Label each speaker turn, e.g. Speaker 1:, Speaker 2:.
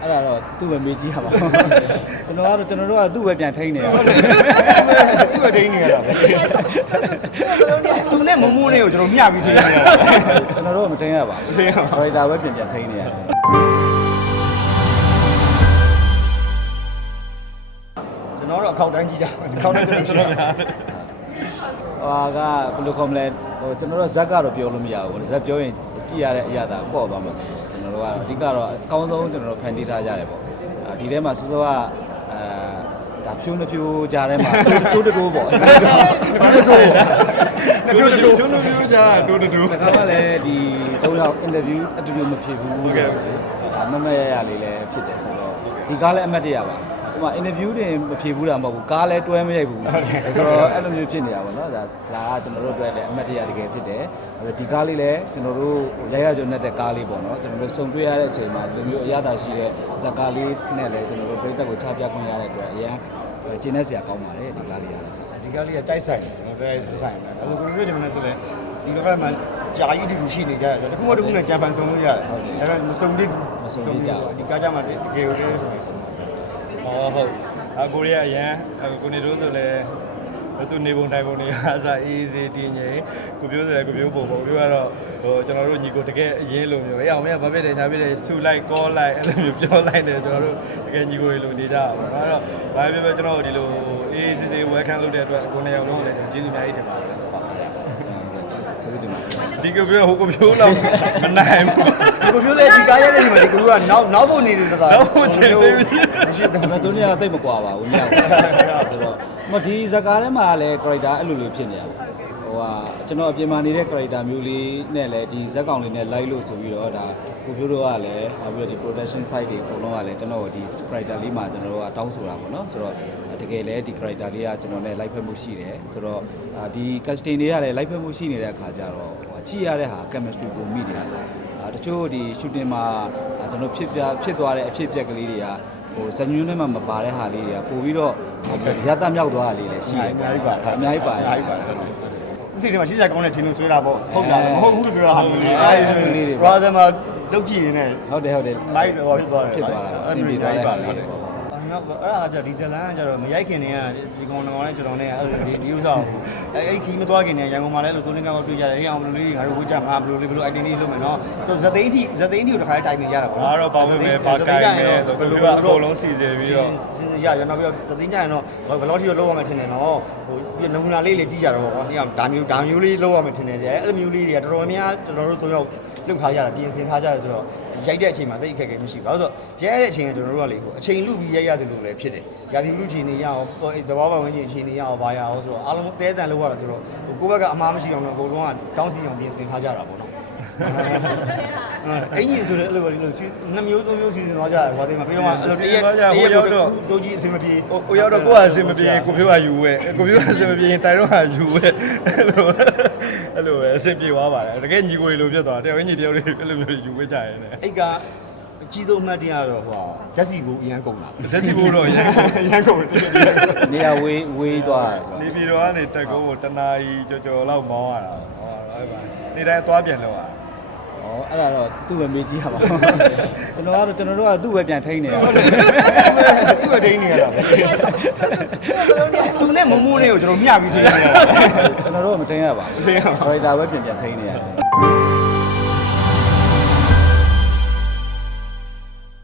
Speaker 1: အဲ့ဒါတော့သူ့ပဲမေးကြည့်ရပါဘူးကျွန်တော်တို့ကသူ့ပဲပြန်ထိန်းနေရ
Speaker 2: သူ့ပဲထိန်းနေရတာပဲသူနဲ့မမိုးလေးကိုကျွန်တော်မျှပြီးထိန်းနေရတာ
Speaker 1: ကျွန်တော်တို့မထိန်းရပါဘူးဒါရိုက်တာပဲပြန်ထိန်းနေရတယ်
Speaker 2: ကျွန်တော်တို့အခောက်တိုင်းကြည့်ကြအခောက်တိုင်းကြည့်ရတာ
Speaker 1: ဟာကဘယ်လိုခေါ်မလဲဟိုကျွန်တော်တို့ဇက်ကတော့ပြောလို့မရဘူးဇက်ပြောရင်ကြည့်ရတဲ့အရာသာပေါ့သွားမှာကျွန်တော်တို့ကတော့အဓိကတော့အကောင်းဆုံးကျွန်တော်တို့ဖန်တီးထားကြတယ်ပေါ့ဒီထဲမှာစိုးစိုးကဒါဖြိုးနှဖြိုးကြားထဲမှာတိုးတိုးပေါ့
Speaker 2: နှစ်ဖြိုးကြားတိုးတိုး
Speaker 1: ဒါကလည်းဒီ3ယောက်အင်တာဗျူးအတူတူမဖြစ်ဘူးဟုတ်ကဲ့ဒါမမရရလေးလည်းဖြစ်တယ်ဆိုတော့ဒီကားလည်းအမှတ်တရပါဒီမှာအင်တာဗျူးတွေမဖြေဘူးတာမဟုတ်ဘူးကားလည်းတွဲမရိုက်ဘူးဆိုတော့အဲ့လိုမျိုးဖြစ်နေတာပေါ့နော်ဒါကကျွန်တော်တို့အတွက်လည်းအမှတ်တရတကယ်ဖြစ်တယ်ဒီကားလေးလည်းကျွန်တော်တို့ရိုက်ရကြုံတဲ့ကားလေးပေါ့နော်ကျွန်တော်တို့စုံတွေ့ရတဲ့အချိန်မှာဒီမျိုးအရသာရှိတဲ့ဇာတ်ကားလေးနဲ့လည်းကျွန်တော်တို့ပြည်သက်ကိုချပြခွင့်ရတဲ့အတွက်အရင်ကျင်းနေစရာကောင်းပါတယ်ဒီကားလေးက
Speaker 2: တိုက်ဆိုင်တယ်ကျွန်တော်တိုက်ဆိုင်တယ်အဲ့ဒါကိုကျွန်တော်လည်းဆိုလဲဒီဘက်မှာကြာကြီးတူရှိနေကြတယ်တခုမှတခုနဲ့ဂျပန်စုံလို့ရတယ်ဒါပေမဲ့မစုံသေးဘူး
Speaker 1: မစုံသေးကြဘူး
Speaker 2: ဒီကားကြမှာတကယ်ကိုလေးဆိုနေစုံပါ
Speaker 3: ဟုတ်ကိုရီးယားအရန်ကိုနေတို့ဆိုလဲသူနေပုံတိုင်ပုံတွေအစားအေးစေးတင်းငယ်ကိုပြောဆိုလဲကိုပြောပုံပေါ့ပြောကတော့ဟိုကျွန်တော်တို့ညီကိုတကယ်အရင်လိုမျိုးအေးအောင်မင်းကဘာဖြစ်တယ်ညာဖြစ်တယ်ဆူလိုက်ကောလိုက်အဲ့လိုမျိုးပြောလိုက်တယ်ကျွန်တော်တို့တကယ်ညီကိုတွေလိုနေကြအောင်နော်အဲ့တော့ဘာဖြစ်ဖြစ်ကျွန်တော်တို့ဒီလိုအေးစေးစေး welcome လုပ်တဲ့အတွက်ကိုနေအောင်လုံးလည်းကျေးဇူးအများကြီးတင်ပါတယ်ဒီကပြောဟိုကပြောတော့မနိုင်ဘူး
Speaker 2: ကိုပြောလေဒီကားရတဲ့ဒီမှာဒီကနောက်ဖို့နေတယ်သာ
Speaker 3: နောက်ဖို့ချင်သေးဘူး
Speaker 1: မရှိတော့သူเนี่ยတိတ်မကွာပါဘူးညဆိုတော့မဒီဇကားထဲမှာလည်း character အဲ့လိုလေးဖြစ်နေတာဟိုကကျွန်တော်အပြင်မှာနေတဲ့ character မျိုးလေးနဲ့လည်းဒီဇက်ကောင်လေးနဲ့ live လို့ဆိုပြီးတော့ဒါကိုပြောတော့ကလည်းနောက်ပြီးတော့ဒီ production site တွေအကုန်လုံးကလည်းကျွန်တော်ဒီ character လေးမှာကျွန်တော်တို့ကတောင်းဆိုတာပေါ့နော်ဆိုတော့တကယ်လည်းဒီ character လေးကကျွန်တော်နဲ့ live ဖက်မှုရှိတယ်ဆိုတော့ဒီ casting တွေကလည်း live ဖက်မှုရှိနေတဲ့အခါကျတော့ကြည့်ရတဲ့ဟာ chemistry ကိုမိတယ်တချို့ဒီ shooting မှာကျွန်တော်ဖြစ်သွားတဲ့အဖြစ်အပျက်ကလေးတွေကဟိုဇညွန်းထဲမှာမပါတဲ့ဟာလေးတွေကပို့ပြီးတော့ရတမြောက်သွားတာလေးလည်းရှိတယ်
Speaker 2: အများကြီးပါ
Speaker 1: အများကြီးပါတယ်
Speaker 2: သူစီထဲမှာရှိစရာကောင်းတဲ့ထင်လို့ဆွဲတာပေါ့ဟုတ်လားမဟုတ်ဘူးလို့ပြောတာဟာအဲဒီရာဇာမှာလုတ်ကြည့်နေတယ်
Speaker 1: ဟုတ်တယ်
Speaker 2: လိုက်တော့ဖြစ်သွားတယ်
Speaker 1: အဆင်ပြေသွားတယ်
Speaker 2: အဲ့ဒါကဒီဇလန်ကကျတော့မရိုက်ခင်နေကဒီကောင်တော်နဲ့ကျွန်တော်နဲ့ဒီဥစ္စာအဲ့ခီးမသွားခင်နေရန်ကုန်မှာလည်းလို့သုံးနေကောင်တွေ့ကြတယ်အဲ့အောင်ဘယ်လိုလေးငါတို့ဝှကြမှာဘယ်လို identity လုပ်မယ်နော်သူဇသိန်းတီကိုတစ်ခါတိုင်နေရတာပေါ့
Speaker 3: နော်အဲ့တော့ပေါင်းမယ်ပါကိုင်းမယ်ဘယ်လိုအကုန်လုံးစီစဉ်ပြီးတော့
Speaker 2: စဉ်းစားရနောက်ပြီးတော့ဇသိန်းကြရင်တော့ဘယ်လောက်ထိတော့လုပ်ရမယ်ထင်တယ်နော်ဟိုနမူနာလေးကြည့်ကြတော့ပေါ့ကွာဒီအောင်ဒါမျိုးလေးလုပ်ရမယ်ထင်တယ်အဲ့လိုမျိုးလေးတွေကတော်တော်များကျွန်တော်တို့သုံးယောက်လုပ်ထားကြတာပြင်ဆင်ထားကြတယ်ဆိုတော့ရိုက်တဲ့အချိန်မှာတိတ်အခက်အခဲမရှိဘူး။ဘာလို့ဆိုတော့ရိုက်ရတဲ့အချိန်ကကျွန်တော်တို့ကလေအချိန်လူပြီးရိုက်ရတယ်လို့လည်းဖြစ်တယ်။ရာသီဥတုချိန်နေရအောင်သဘာဝပတ်ဝန်းကျင်ချိန်နေရအောင်ဘာရအောင်ဆိုတော့အားလုံးတဲတန်လုပ်ရတာဆိုတော့ကိုယ့်ဘက်ကအမှားမရှိအောင်တော့အကုန်လုံးကတောင်းစီအောင်ပြင်ဆင်ထားကြတာပေါ့နော်။အင်ကြီးဆိုလည်းအဲ့လိုပဲဒီလိုနှစ်မျိုးသုံးမျိုးစီစဉ်သွားကြတယ်။ဘာသိမှာပြီးတော့မှအဲ့လိုတရက်တိုးကြီးအဆင်မပြေ
Speaker 3: ။ဟိုရောက်တော့ကိုကအဆင်မပြေကိုပြောကယူဝဲကိုပြောကအဆင်မပြေတိုင်တော့ကယူဝဲအဲ့လိုပဲအဆင်ပြေသွားပါတယ်တကယ်ညီကိုတွေလိုဖြစ်သွားတယ်ညီတယောက်တွေအဲ့လိုမျိုးယူဝဲကြရတယ်
Speaker 2: အဲ့ကအကြီးဆုံးမှတ်တရတော့ဟိုဓာတ်စီကိုအရန်ကုန်တာ
Speaker 3: ဓာတ်စီကိုတော့အရန်
Speaker 2: ကုန်
Speaker 1: နေရာဝေးသွားတယ်
Speaker 3: ဆိုနေပြည်တော်ကနေတက်ကုန်းကိုတနာကြီးကြော်လောက်မောင်းရတာဟောအဲ့ပါနေတိုင်းသွားပြန်လို့
Speaker 1: အဲ့ဒါတော့သူ့ပဲမေးကြည့်ရပါဘူးကျွန်တော်တို့ကသူ့ပဲပြန်ထိန်းနေရတယ်
Speaker 2: သူ့ပဲထိန်းနေရတာသူနဲ့မမိုးလေးကိုကျွန်တော်မျှပြီးထိန်းနေရတာ
Speaker 1: ကျွန်တော်တို့မထိန်းရပါဘူး character ပဲပြန်ထိန်းနေရတယ်